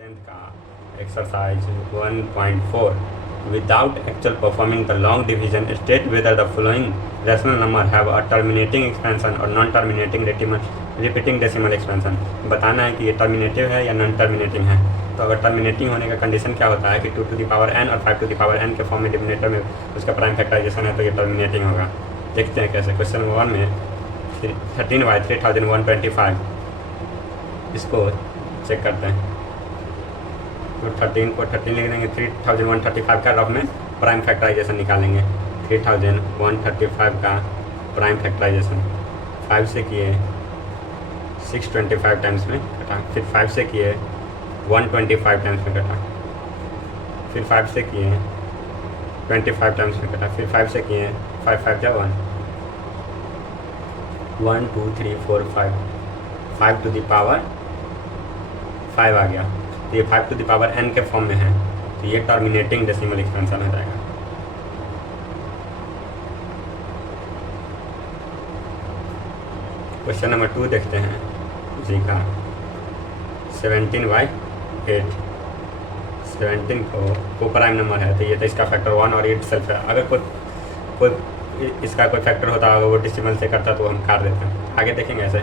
10th का exercise 1.4 without actual performing the long division state whether the following rational number have a terminating expansion or non-terminating repeating decimal expansion। बताना है कि ये टर्मिनेटिव है या non terminating है। तो अगर टर्मिनेटिंग होने का कंडीशन क्या होता है कि 2 to the power n और 5 to the power n के फॉर्म में डिनोमिनेटर में उसका प्राइम फैक्टराइजेशन है, तो ये टर्मिनेटिंग होगा। देखते हैं कैसे। क्वेश्चन नंबर 1 में 13/3125 इसको चेक करते हैं। तो 13 को 13 लिख देंगे, 3135 का रफ में प्राइम फैक्टराइजेशन निकालेंगे। 3135 का प्राइम फैक्टराइजेशन 5 से किए 625 टाइम्स में कटा, फिर 5 से किए 125 टाइम्स में कटा, फिर 5 से किए 25 टाइम्स में कटा, फिर 5 से किए 5 5 जा 1 1 2 3 4 5 टू द पावर 5 आ गया। तो ये 5 टू द पावर n के फॉर्म में है, तो ये टर्मिनेटिंग डेसिमल एक्सपेंशन हो जाएगा। क्वेश्चन नंबर 2 देखते हैं जी का। 17/8 17 को प्राइम नंबर है, तो ये तो इसका फैक्टर 1 और इट सेल्फ है। अगर कोई इसका कोई फैक्टर होता होगा वो डेसिमल से करता तो हम काट देते हैं। आगे देखेंगे ऐसे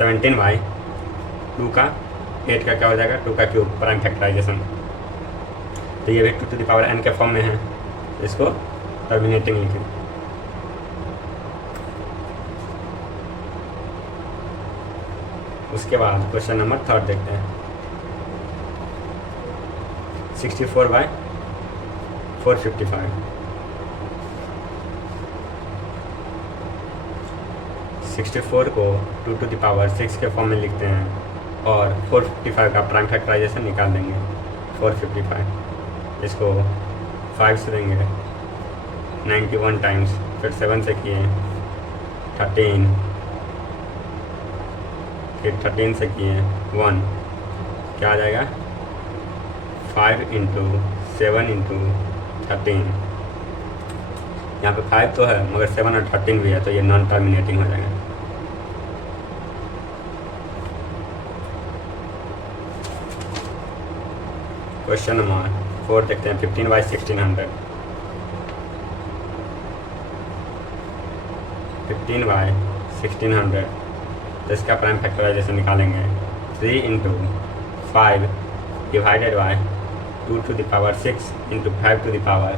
17/2 का 8 का क्या हो जाएगा, 2 का क्यूब प्राइम फैक्टराइजेशन। तो ये भी 2 टू द पावर n के फॉर्म में है, इसको टर्मिनेटिंग लिखें। उसके बाद क्वेश्चन नंबर 3 देखते हैं। 64/455 64 को 2 टू द पावर 6 के फॉर्म में लिखते हैं और 455 का प्राइम फैक्टराइजेशन निकाल देंगे। 455 इसको 5 से देंगे 91 टाइम्स, फिर 7 से किए 13, फिर 13 से किए 1, क्या आ जाएगा 5 × 7 × 13। यहाँ पे 5 तो है मगर 7 और 13 भी है, तो ये नॉन टर्मिनेटिंग हो जाएगा। क्वेश्चन नंबर 4 देखते हैं। 15/1600 15/1600 तो इसका प्राइम फैक्टराइजेशन निकालेंगे। 3 × 5 divided by 2 to the power 6 × 5 to the power,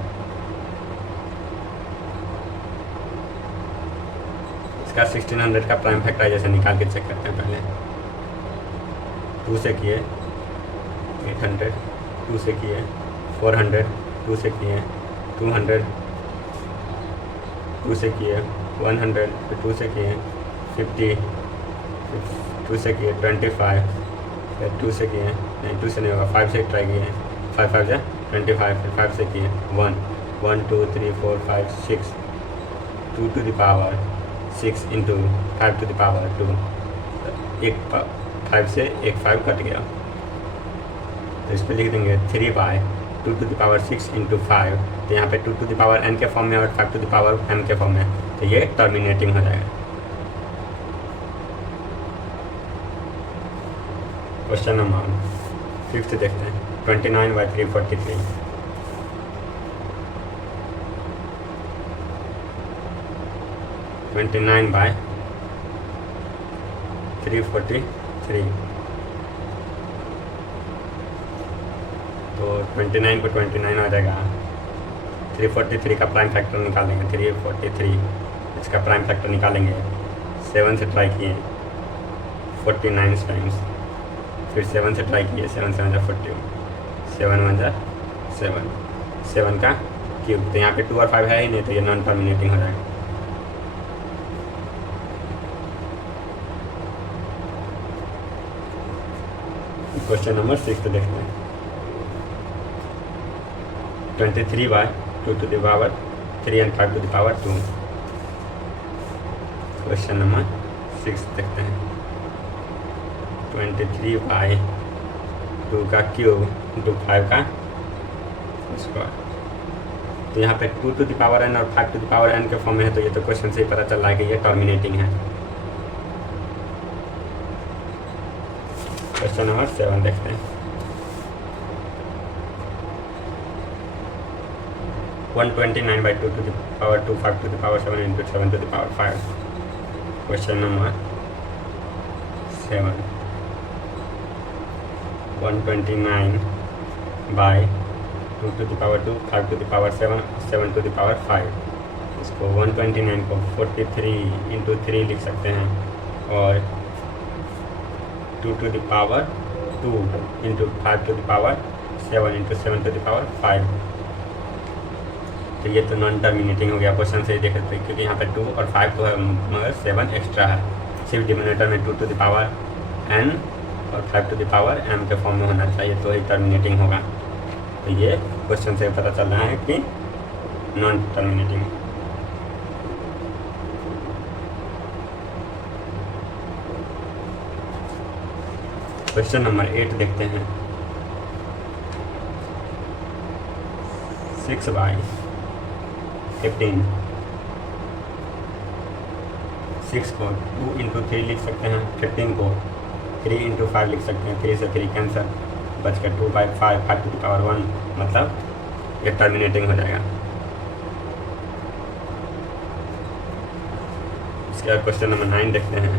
इसका 1600 का प्राइम फैक्टराइजेशन निकाल के चेक करते हैं। पहले 2 से किए 800, 2 से किए 400, 2 से किए 200, 2 से किए 100, फिर 2 से किए 50, 2 से किए 25, फिर 2 से किए नहीं 2 से नहीं होगा 5 से ट्राई किए 5 5 जा 25, फिर 5 से किए 1 1 2 3 4 5 6 2 to the power 6 × 5 to the power 2, एक 5 से एक 5 कट गया, तो इस पर लिख देंगे 3/2 टू द पावर 6 × 5। तो यहाँ पे 2 टू द पावर n के फॉर्म में और 5 टू द पावर m के फॉर्म में, तो ये टर्मिनेटिंग हो जाएगा। क्वेश्चन नंबर 5 देखते हैं। 29/343 29/343 तो 29 को 29 आ जाएगा। 343 का प्राइम फैक्टर निकालेंगे। 343 इसका प्राइम फैक्टर निकालेंगे। 7 से ट्राई किए 49 टाइम्स, फिर 7 से ट्राई किए 7 7 जा 40, 7 1 जा 7, 7 का क्यूब। तो यहाँ पे 2 और 5 है ही नहीं, तो ये नॉन टर्मिनेटिंग हो जाएगा। क्वेश्चन नंबर 6 देखते हैं। 23/2 to the power 3 and 5 to the power 2। Question number 6 देखते हैं। 23/2 का क्यूब × 5 का स्क्वायर। तो यहाँ पे 2 टू द पावर n और 5 टू द पावर n के फॉर्म में है, तो ये तो क्वेश्चन से ही पता चल रहा है कि ये टर्मिनेटिंग है। क्वेश्चन नंबर 7 देखते हैं। 129 by 2 to the power 2, 5 to the power 7 into 7 to the power 5. Question number 7. 129 by 2 to the power 2, 5 to the power 7, 7 to the power 5. इसको 129 को 43 इंटू 3 लिख सकते हैं और 2 to the power 2 into 5 to the power 7 into 7 to the power 5. तो ये तो non terminating हो गया. क्वेश्चन से देख सकते हैं क्योंकि यहाँ पे 2 और 5 तो है मगर 7 एक्स्ट्रा है. सिर्फ डिनोमिनेटर में 2 to the power n और 5 to the power m के फॉर्म में होना चाहिए तो ही टर्मिनेटिंग होगा. तो ये क्वेश्चन से पता चल रहा है कि नॉन टर्मिनेटिंग. क्वेश्चन नंबर 8 देखते हैं. 6 by 15. 6 को 2 into 3 लिख सकते हैं. 15 को 3 into 5 लिख सकते हैं. 3 से 3 कैंसर, बच कर 2 by 5, 5 to the power 1, मतलब ये टर्मिनेटिंग हो जाएगा. इसके बाद क्वेश्चन नंबर 9 देखते हैं.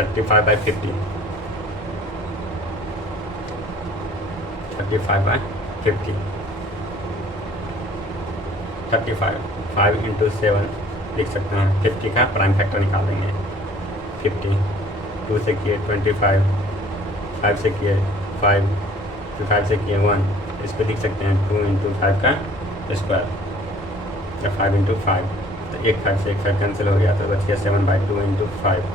35 by 50. 35 by 50. 35 5 into 7 लिख सकते हैं. 50 का प्राइम फैक्टर निकालेंगे. 50 2 से किए 25, 5 से किए 5, 5 से किए 1. इस पर लिख सकते हैं 2 into 5 का स्क्वायर या 5 into 5. तो एक 5 से एक 5 कैंसिल हो गया तो बच गया 7 by 2 into 5.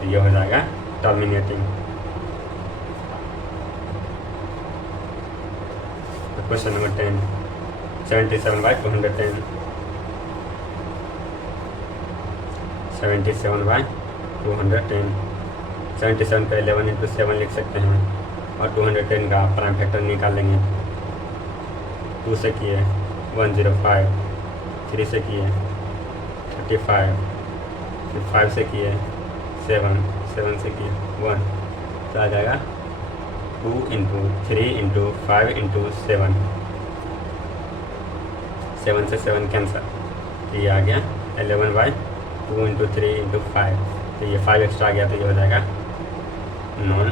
तो ये हो जाएगा terminating. Question number 10. 77 by 210. 77 by 210. 77 पे 11 into 7 लिख सकते हैं और 210 का प्राइम फैक्टर निकाल लेंगे. 2 से किए 105, 3 से किए 35, फिर 5 से किए 7, 7 से किए 1. तो आ जाएगा 2 into 3 into 5 into 7. 7 से 7 कैंसर. तो ये आ गया 11 by 2 into 3 into 5. तो ये 5 एक्स्ट्रा आ गया तो ये हो जाएगा नॉन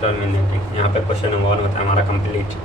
टर्मिनेटिंग. यहाँ पे क्वेश्चन नंबर 1 होता है हमारा कंप्लीट.